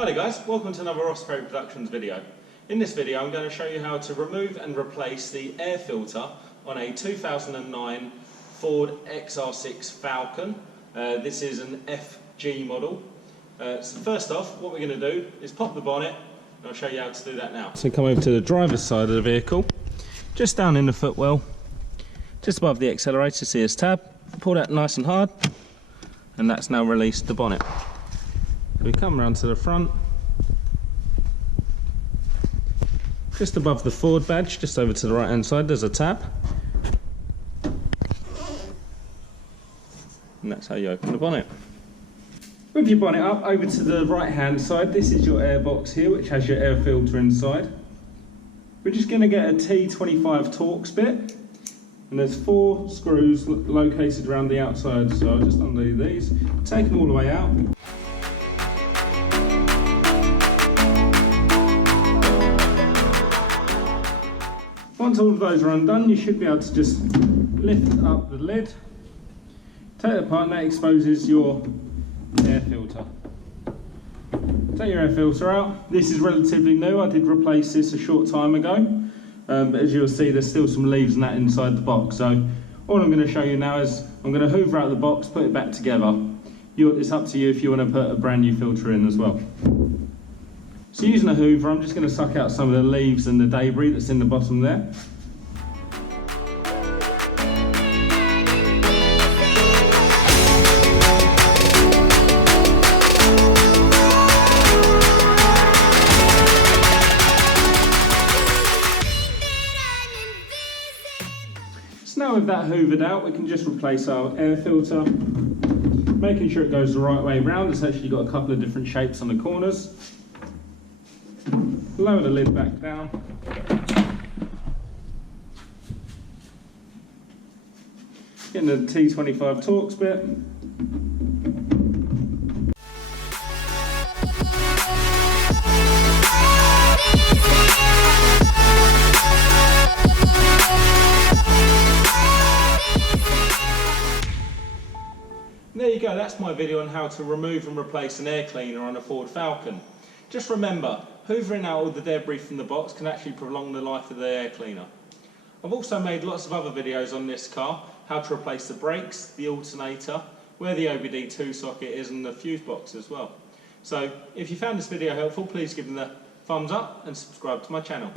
Hi there guys, welcome to another Ross Perry Productions video. In this video I'm going to show you how to remove and replace the air filter on a 2009 Ford XR6 Falcon. This is an FG model. So first off, what we're going to do is pop the bonnet, and I'll show you how to do that now. So come over to the driver's side of the vehicle, just down in the footwell, just above the accelerator, see this tab, pull that nice and hard, and that's now released the bonnet. We come around to the front, just above the Ford badge, just over to the right hand side, there's a tab, and that's how you open the bonnet. With your bonnet up, over to the right hand side, this is your air box here, which has your air filter inside. We're just going to get a T25 Torx bit, and there's 4 screws located around the outside, so I'll just undo these, take them all the way out. Once all of those are undone, you should be able to just lift up the lid, take it apart, and that exposes your air filter. Take your air filter out. This is relatively new, I did replace this a short time ago, but as you'll see there's still some leaves and that inside the box, so all I'm going to show you now is I'm going to hoover out the box, put it back together. It's up to you if you want to put a brand new filter in as well. So using a hoover, I'm just going to suck out some of the leaves and the debris that's in the bottom there. So now with that hoovered out, we can just replace our air filter, making sure it goes the right way round. It's actually got a couple of different shapes on the corners. Lower the lid back down. Getting the T25 Torx bit. There you go, that's my video on how to remove and replace an air cleaner on a Ford Falcon. Just remember, hoovering out all the debris from the box can actually prolong the life of the air cleaner. I've also made lots of other videos on this car, how to replace the brakes, the alternator, where the OBD2 socket is, and the fuse box as well. So if you found this video helpful, please give them a thumbs up and subscribe to my channel.